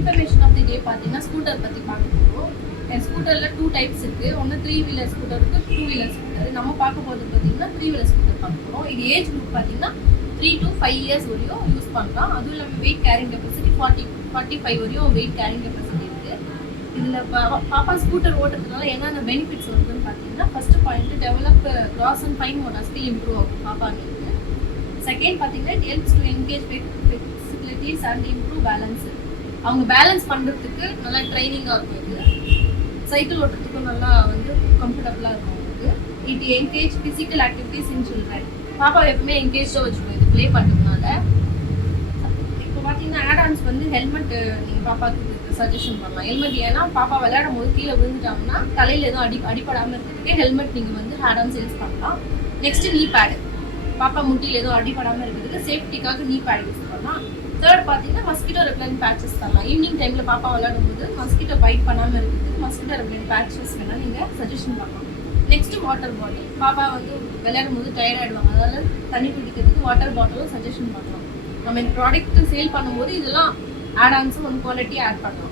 Information of the டே பார்த்தீங்கன்னா scooter பற்றி பார்க்க போகிறோம். ஸ்கூட்டரில் 2 டைப்ஸ் இருக்குது. ஒன்று 3 வீலர் ஸ்கூட்டர் இருக்குது, 2 வீலர் ஸ்கூட்டர். நம்ம பார்க்க போகிறது பார்த்தீங்கன்னா 3 வீலர் ஸ்கூட்டர் பார்க்க போகிறோம். இது ஏஜ் குரூப் பார்த்தீங்கன்னா 3 to 5 இயர்ஸ் வரையும் யூஸ் பண்ணலாம். அதுவும் இல்லாமல் வெயிட் கேரிங் கெப்பாசிட்டி 45 வரையும் வெயிட் கேரிங் கெப்பாசிட்டி இருக்குது. இதில் பாப்பா ஸ்கூட்டர் ஓட்டுறதுனால என்னென்ன பெனிஃபிட்ஸ் வருதுன்னு பார்த்தீங்கன்னா, first point develop gross and fine motor skill improve ஆகும் பாப்பாங்களுக்கு. செகண்ட் பார்த்தீங்கன்னா it helps to engage flexibilities and improve balance. அவங்க பேலன்ஸ் பண்ணுறதுக்கு நல்லா ட்ரைனிங்காக இருக்கும். இது சைக்கிள் ஓட்டுறதுக்கும் நல்லா வந்து கம்ஃபர்டபுளாக இருக்கும் அவங்களுக்கு. It engage physical activities in children. பாப்பா எப்பவுமே என்கேஜாக வச்சுக்கணும் இது ப்ளே பண்ணுறதுனால. இப்போ பார்த்தீங்கன்னா ஆடான்ஸ் வந்து ஹெல்மெட் நீங்கள் பாப்பாவுக்கு சஜஷன் பண்ணலாம். ஹெல்மெட் ஏன்னா பாப்பா விளையாடும் போது கீழே விழுந்துட்டாங்கன்னா தலையில் எதுவும் அடிப்படாமல் இருக்கிறதுக்கு ஹெல்மெட் நீங்கள் வந்து ஆடான்ஸ் யூஸ் பண்ணலாம். நெக்ஸ்ட் நீ பேடு, பாப்பா முட்டியில் எதுவும் அடிப்படாமல் இருக்கிறதுக்கு சேஃப்டிக்காக நீ பேட் யூஸ் பண்ணலாம். தேர்ட் பார்த்தீங்கன்னா மஸ்கிட்டோ ரெப்லண்ட் பேட்சஸ் தரலாம். ஈவினிங் டைமில் பாப்பா விளையாடும் போது மஸ்கிட்டோ பைட் பண்ணாமல் இருக்கிறதுக்கு மஸ்கிட்டோ ரெப்லண்ட் பேட்சஸ் வேணால் நீங்கள் சஜஷன் பண்ணலாம். நெக்ஸ்ட் வாட்டர் பாட்டில், பாப்பா வந்து விளையாடும் போது டயர்ட் ஆகிடுவாங்க, அதனால தண்ணி குடிக்கிறதுக்கு வாட்டர் பாட்டிலும் சஜஷன் பண்ணலாம். நம்ம இந்த ப்ராடக்ட் சேல் பண்ணும்போது இதெல்லாம் ஆட் ஆன்ஸும் வந்து குவாலிட்டி ஆட் பண்ணலாம்.